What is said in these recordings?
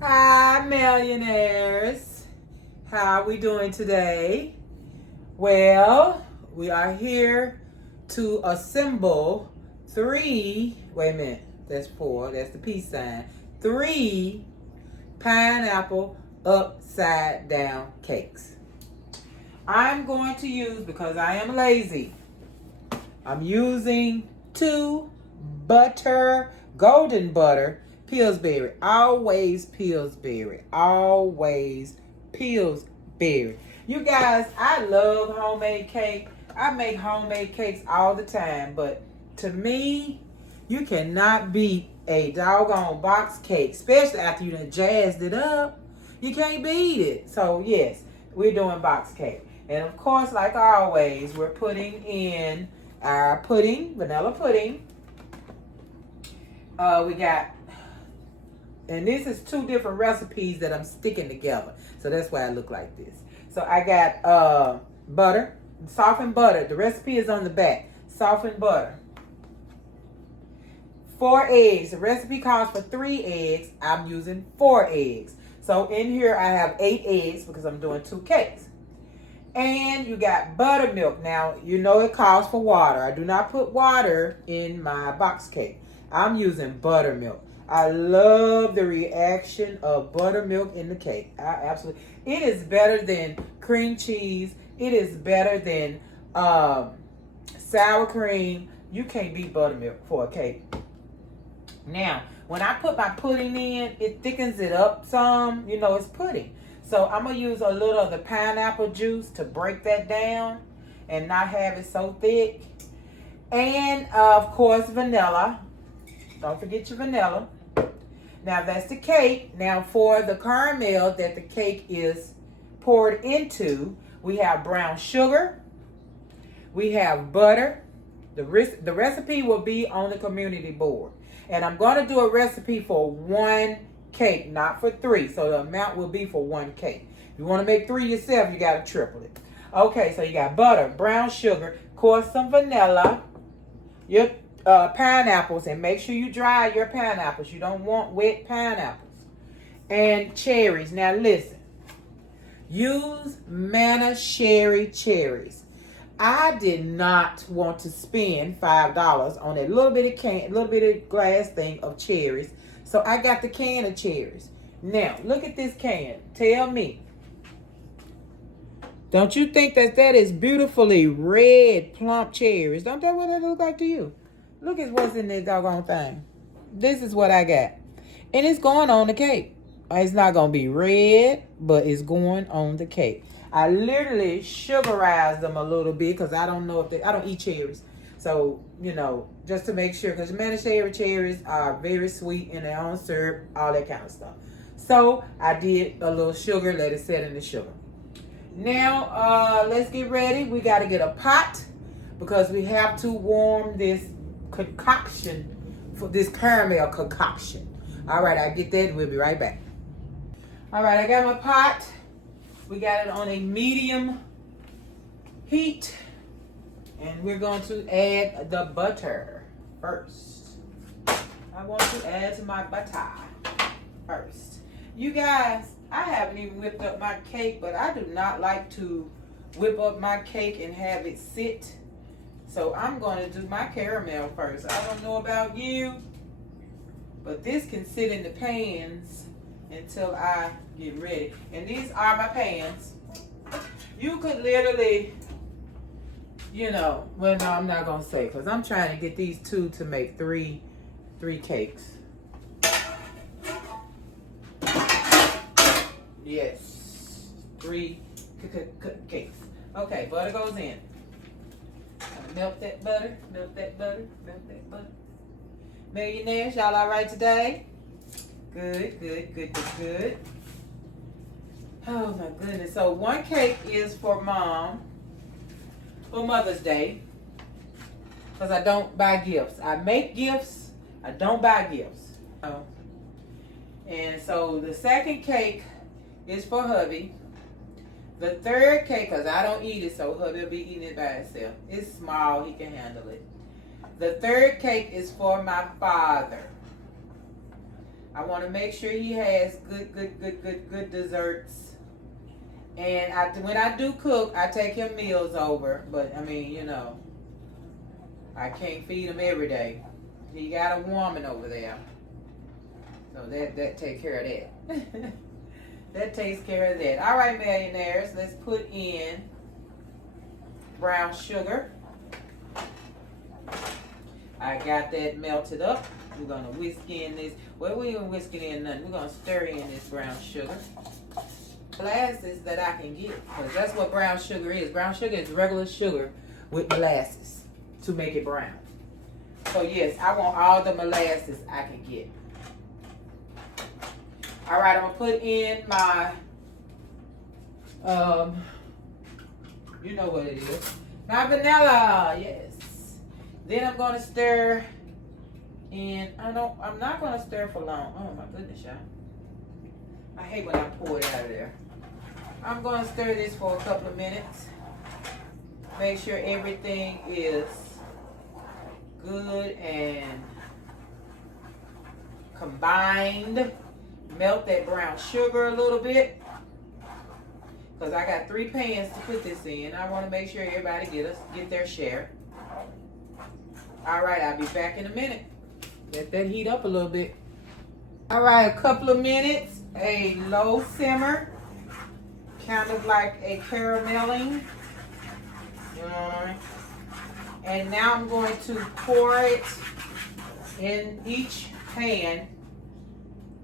Hi, millionaires. How are we doing today? Well, we are here to assemble wait a minute, that's four, that's the peace sign, three pineapple upside down cakes. I'm going to use, because I am lazy, I'm using two golden butter Pillsbury. Always Pillsbury. Always Pillsbury. You guys, I love homemade cake. I make homemade cakes all the time, but to me, you cannot beat a doggone box cake, especially after you done jazzed it up. You can't beat it. So yes, we're doing box cake. And of course, like always, we're putting in our pudding, vanilla pudding. We got, and this is two different recipes that I'm sticking together. So that's why I look like this. So I got butter, softened butter. The recipe is on the back. Softened butter. 4 eggs. The recipe calls for 3 eggs. I'm using 4 eggs. So in here I have 8 eggs because I'm doing 2 cakes. And you got buttermilk. Now, you know it calls for water. I do not put water in my box cake. I'm using buttermilk. I love the reaction of buttermilk in the cake. I absolutely. It is better than cream cheese. It is better than sour cream. You can't beat buttermilk for a cake. Now, when I put my pudding in, it thickens it up some. You know, it's pudding. So I'm going to use a little of the pineapple juice to break that down and not have it so thick. And, of course, vanilla. Don't forget your vanilla. Now, that's the cake. Now, for the caramel that the cake is poured into, we have brown sugar. We have butter. The recipe will be on the community board. And I'm going to do a recipe for 1 cake, not for 3. So the amount will be for 1 cake. If you want to make 3 yourself, you got to triple it. Okay, so you got butter, brown sugar, of course some vanilla, your pineapples, and make sure you dry your pineapples. You don't want wet pineapples. And cherries. Now listen, use Manna Sherry cherries. I did not want to spend $5 on a little bit of glass thing of cherries. So I got the can of cherries. Now, look at this can. Tell me. Don't you think that is beautifully red, plump cherries? Don't that what it look like to you? Look at what's in this doggone thing. This is what I got. And it's going on the cake. It's not going to be red, but it's going on the cake. I literally sugarized them a little bit because I don't know if I don't eat cherries. So, you know, just to make sure, because Manna Sherry cherries are very sweet in their own syrup, all that kind of stuff. So, I did a little sugar, let it set in the sugar. Now, let's get ready. We got to get a pot because we have to warm this concoction, for this caramel concoction. All right, I'll get that. We'll be right back. All right, I got my pot. We got it on a medium heat. And we're going to add the butter first. I want to add to my butter first. You guys, I haven't even whipped up my cake, but I do not like to whip up my cake and have it sit. So I'm going to do my caramel first. I don't know about you, but this can sit in the pans until I get ready. And these are my pans. You could literally, you know, well, no, I'm not going to say, because I'm trying to get these 2 to make three cakes. Yes, 3 cakes. Okay, butter goes in. Melt that butter, melt that butter, melt that butter. Millionaires, y'all all right today? Good, good, good, good, good. Oh my goodness. So 1 cake is for Mom for Mother's Day. Because I don't buy gifts. I make gifts. I don't buy gifts. Oh. And so the 2nd cake is for hubby. The 3rd cake, because I don't eat it, so hubby will be eating it by himself. It's small. He can handle it. The 3rd cake is for my father. I want to make sure he has good desserts. And when I do cook, I take him meals over. But I mean, you know, I can't feed him every day. He got a woman over there. So that takes care of that. That takes care of that. All right, millionaires, let's put in brown sugar. I got that melted up. We're going to whisk in this. Well, we ain't going to whisk it in nothing. We're going to stir in this brown sugar. Molasses that I can get, because that's what brown sugar is. Brown sugar is regular sugar with molasses to make it brown. So yes, I want all the molasses I can get. All right, I'm gonna put in my, you know what it is, my vanilla. Yes. Then I'm gonna stir, and I'm not gonna stir for long. Oh my goodness, y'all. I hate when I pour it out of there. I'm gonna stir this for a couple of minutes. Make sure everything is good and combined. Melt that brown sugar a little bit, because I got 3 pans to put this in. I want to make sure everybody get their share. All right, I'll be back in a minute. Let that heat up a little bit. All right, a couple of minutes, a low simmer, kind of like a caramelling. You know what I mean? And now I'm going to pour it in each pan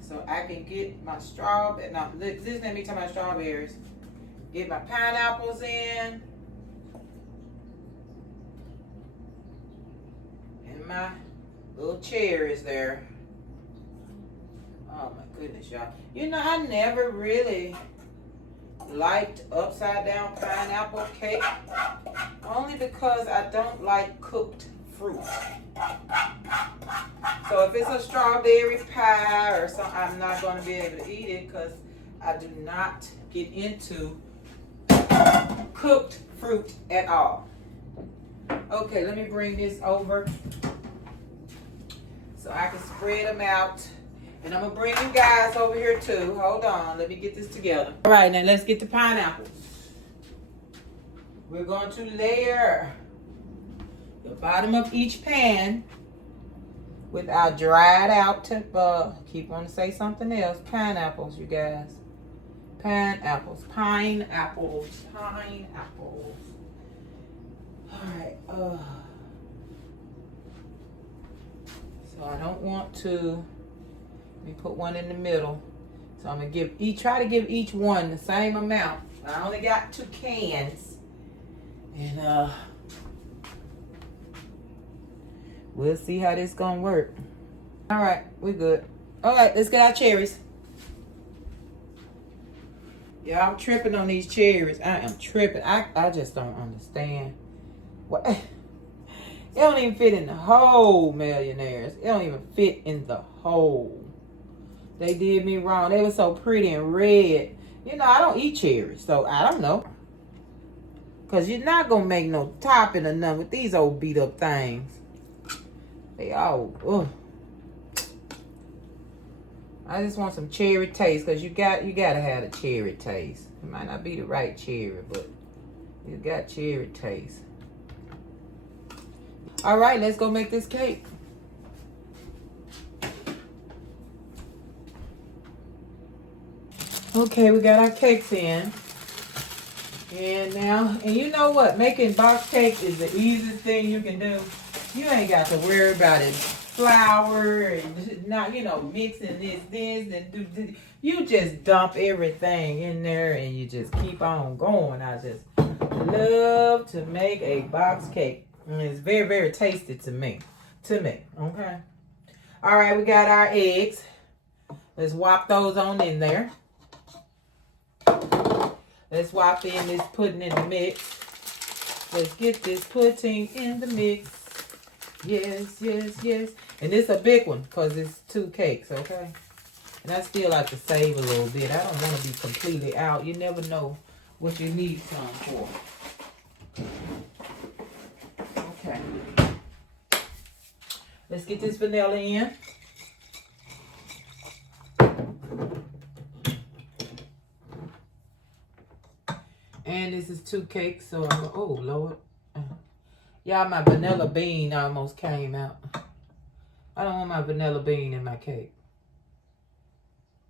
so I can get my strawberry. Now, this is me talking about strawberries. Get my pineapples in. And my little cherries there. Oh my goodness, y'all. You know, I never really liked upside down pineapple cake, only because I don't like cooked fruit. So if it's a strawberry pie or something, I'm not going to be able to eat it, because I do not get into cooked fruit at all. Okay, let me bring this over so I can spread them out. And I'm going to bring you guys over here too. Hold on. Let me get this together. All right, now let's get the pineapples. We're going to layer the bottom of each pan with our dried out, keep wanting to say something else, pineapples, you guys. Pineapples. All right. So I don't want to. Let me put one in the middle. So I'm gonna try to give each one the same amount. I only got 2 cans, and we'll see how this gonna work. All right, we're good. All right, let's get our cherries. Yeah, I'm tripping on these cherries. I am tripping. I just don't understand. What? It don't even fit in the hole, millionaires. It don't even fit in the hole. They did me wrong. They were so pretty and red. You know, I don't eat cherries, so I don't know. Because you're not going to make no topping or nothing with these old beat up things. They all, ugh. I just want some cherry taste, because you got to have the cherry taste. It might not be the right cherry, but you got cherry taste. All right, let's go make this cake. Okay, we got our cakes in. And you know what? Making box cake is the easiest thing you can do. You ain't got to worry about it. Flour and not, mixing this and do this. You just dump everything in there and you just keep on going. I just love to make a box cake. And it's very, very tasty to me. Okay? All right, we got our eggs. Let's whop those on in there. Let's whop in this pudding in the mix. Let's get this pudding in the mix. Yes. And it's a big one because it's 2 cakes, okay? And I still like to save a little bit. I don't want to be completely out. You never know what you need some for. Okay. Let's get this vanilla in. And this is 2 cakes, so I'm, oh Lord. Y'all, my vanilla bean almost came out. I don't want my vanilla bean in my cake.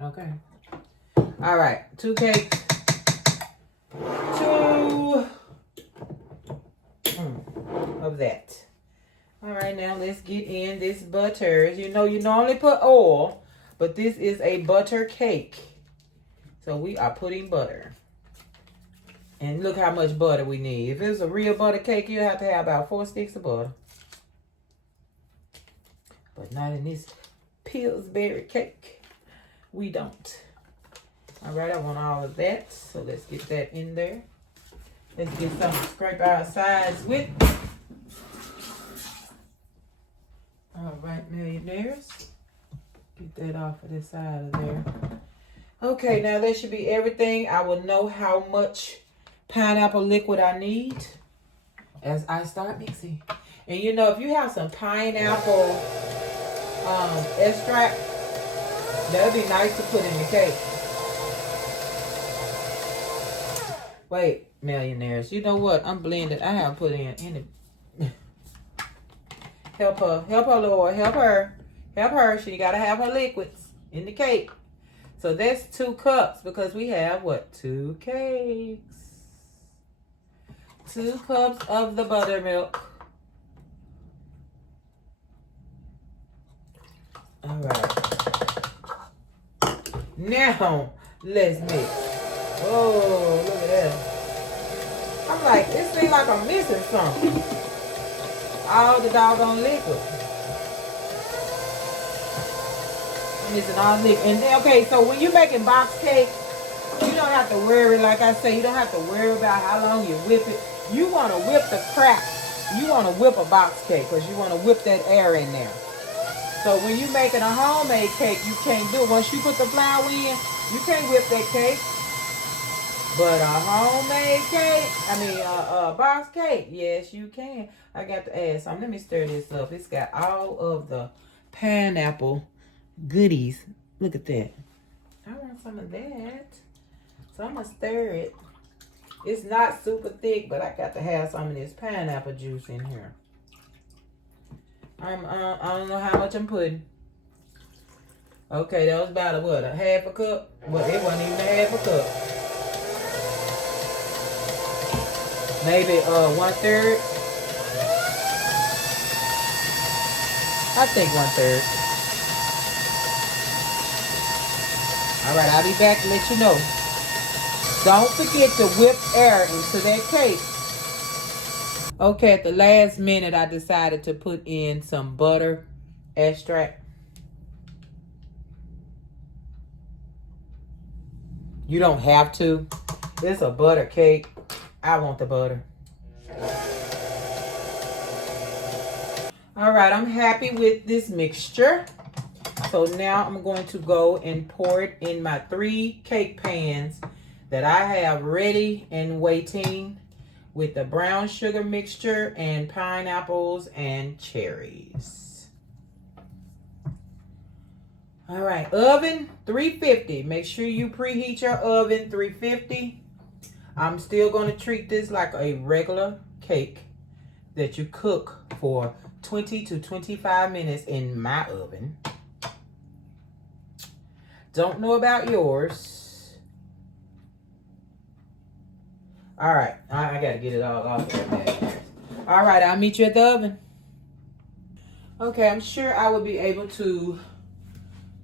Okay. All right, 2 cakes. 2 of that. All right, now let's get in this butter. You know, you normally put oil, but this is a butter cake. So we are putting butter. And look how much butter we need. If it was a real butter cake, you have to have about 4 sticks of butter. But not in this Pillsbury cake. We don't. All right, I want all of that. So let's get that in there. Let's get some to scrape our sides with. All right, millionaires. Get that off of this side of there. Okay, now that should be everything. I will know how much pineapple liquid I need as I start mixing. And you know, if you have some pineapple extract, that would be nice to put in the cake. Wait, millionaires. You know what? I'm blending. I haven't put in any. Help her. Help her, Lord. Help her. Help her. She got to have her liquids in the cake. So that's 2 cups because we have, what, 2 cakes. 2 cups of the buttermilk. All right. Now, let's mix. Oh, look at that. I'm like, it seems like I'm missing something. All the doggone liquid. I'm missing all the liquid. And then, okay, so when you're making box cake, you don't have to worry, like I say, you don't have to worry about how long you whip it. You want to whip the crap. You want to whip a box cake because you want to whip that air in there. So when you're making a homemade cake, you can't do it. Once you put the flour in, you can't whip that cake. But a homemade cake, a box cake, yes, you can. I got to add something. Let me stir this up. It's got all of the pineapple goodies. Look at that. I want some of that. So I'm going to stir it. It's not super thick, but I got to have some of this pineapple juice in here. I don't know how much I'm putting. Okay, that was about a half a cup? Well, it wasn't even a half a cup. Maybe 1/3. I think 1/3. All right, I'll be back to let you know. Don't forget to whip air into that cake. Okay, at the last minute, I decided to put in some butter extract. You don't have to. It's a butter cake. I want the butter. All right, I'm happy with this mixture. So now I'm going to go and pour it in my 3 cake pans that I have ready and waiting with the brown sugar mixture and pineapples and cherries. All right, oven 350. Make sure you preheat your oven 350. I'm still going to treat this like a regular cake that you cook for 20 to 25 minutes in my oven. Don't know about yours. All right, I got to get it all off there. All right, I'll meet you at the oven. Okay, I'm sure I will be able to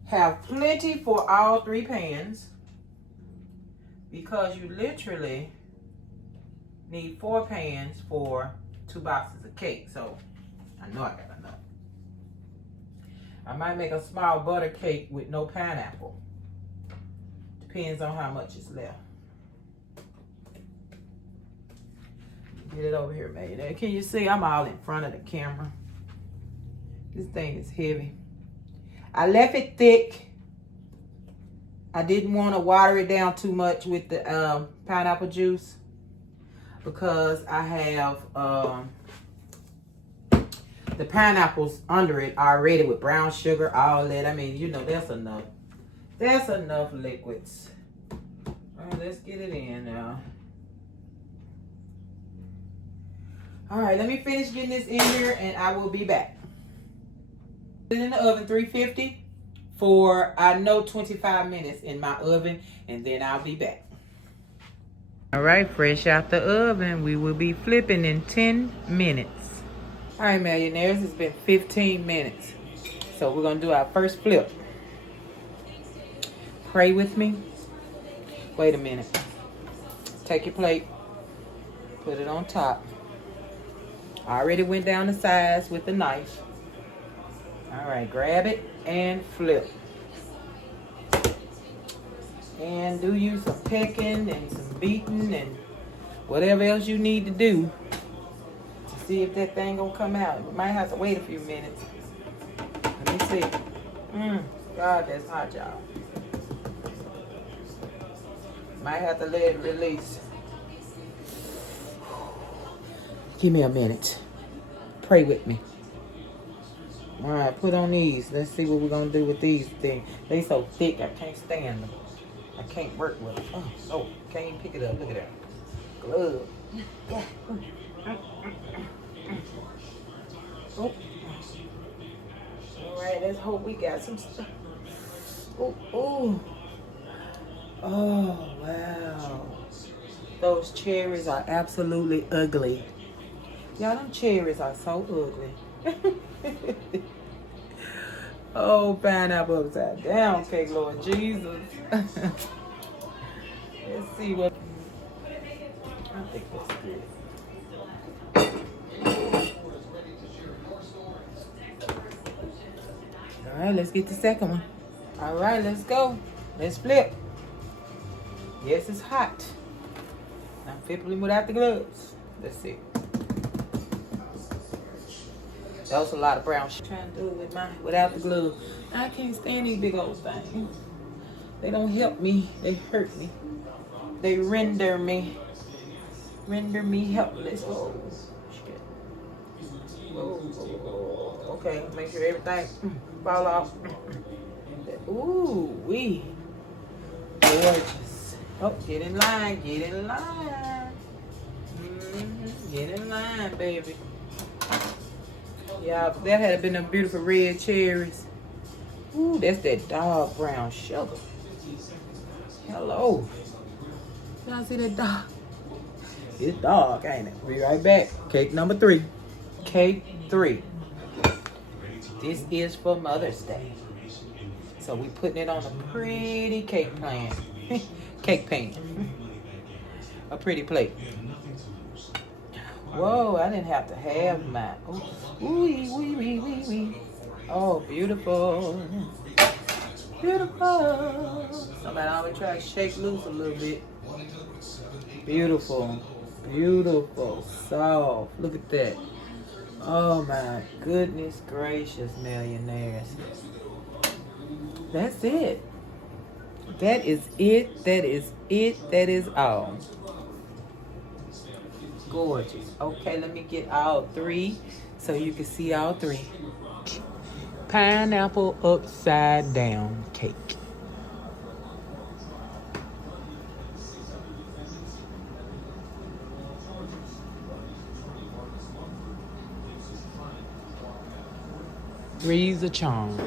have plenty for all 3 pans because you literally need 4 pans for 2 boxes of cake. So I know I got enough. I might make a small butter cake with no pineapple. Depends on how much is left. Get it over here, man. Can you see I'm all in front of the camera? This thing is heavy. I left it thick. I didn't want to water it down too much with the pineapple juice because I have the pineapples under it already with brown sugar, all that. I mean, you know, that's enough. That's enough liquids. All right, let's get it in now. All right, let me finish getting this in here and I will be back. Put it in the oven, 350 for, I know, 25 minutes in my oven, and then I'll be back. All right, fresh out the oven. We will be flipping in 10 minutes. All right, millionaires, it's been 15 minutes. So we're gonna do our first flip. Pray with me. Wait a minute. Take your plate, put it on top. I already went down the sides with the knife. All right, grab it and flip. And do you some pecking and some beating and whatever else you need to do to see if that thing gonna come out. You might have to wait a few minutes. Let me see. God, that's hot, y'all. Might have to let it release. Give me a minute. Pray with me. All right, put on these. Let's see what we're gonna do with these things. They so thick, I can't stand them. I can't work with them. Oh, can't even pick it up. Look at that. Glove. Yeah. Oh. All right, let's hope we got some stuff. Oh, wow. Those cherries are absolutely ugly. Y'all, them cherries are so ugly. Oh, pineapple upside down cake, Lord Jesus. Let's see what. I think that's good. All right, let's get the second one. All right, let's go. Let's flip. Yes, it's hot. I'm flipping without the gloves. Let's see. That was a lot of brown shit. Trying to do it with without the glove. I can't stand these big old things. They don't help me. They hurt me. They render me helpless. Oh, shit. Whoa. Okay, make sure everything fall off. Ooh, wee. Gorgeous. Oh, get in line. Get in line. Get in line, baby. Yeah, that had been a beautiful red cherries. Ooh, that's that dark brown sugar. Hello. Y'all see that dark? It's dark, ain't it? Be right back. Cake number 3. Cake 3. This is for Mother's Day. So we putting it on a pretty cake pan. Cake pan. A pretty plate. Whoa, I didn't have to have mine. Ooh, oh, beautiful. Beautiful. Somebody always try to shake loose a little bit. Beautiful. Beautiful. Soft. Look at that. Oh my goodness gracious, millionaires. That's it. That is it. That is it. That is all. Gorgeous. Okay, let me get all 3 so you can see all 3. Pineapple upside down cake. Three's a charm.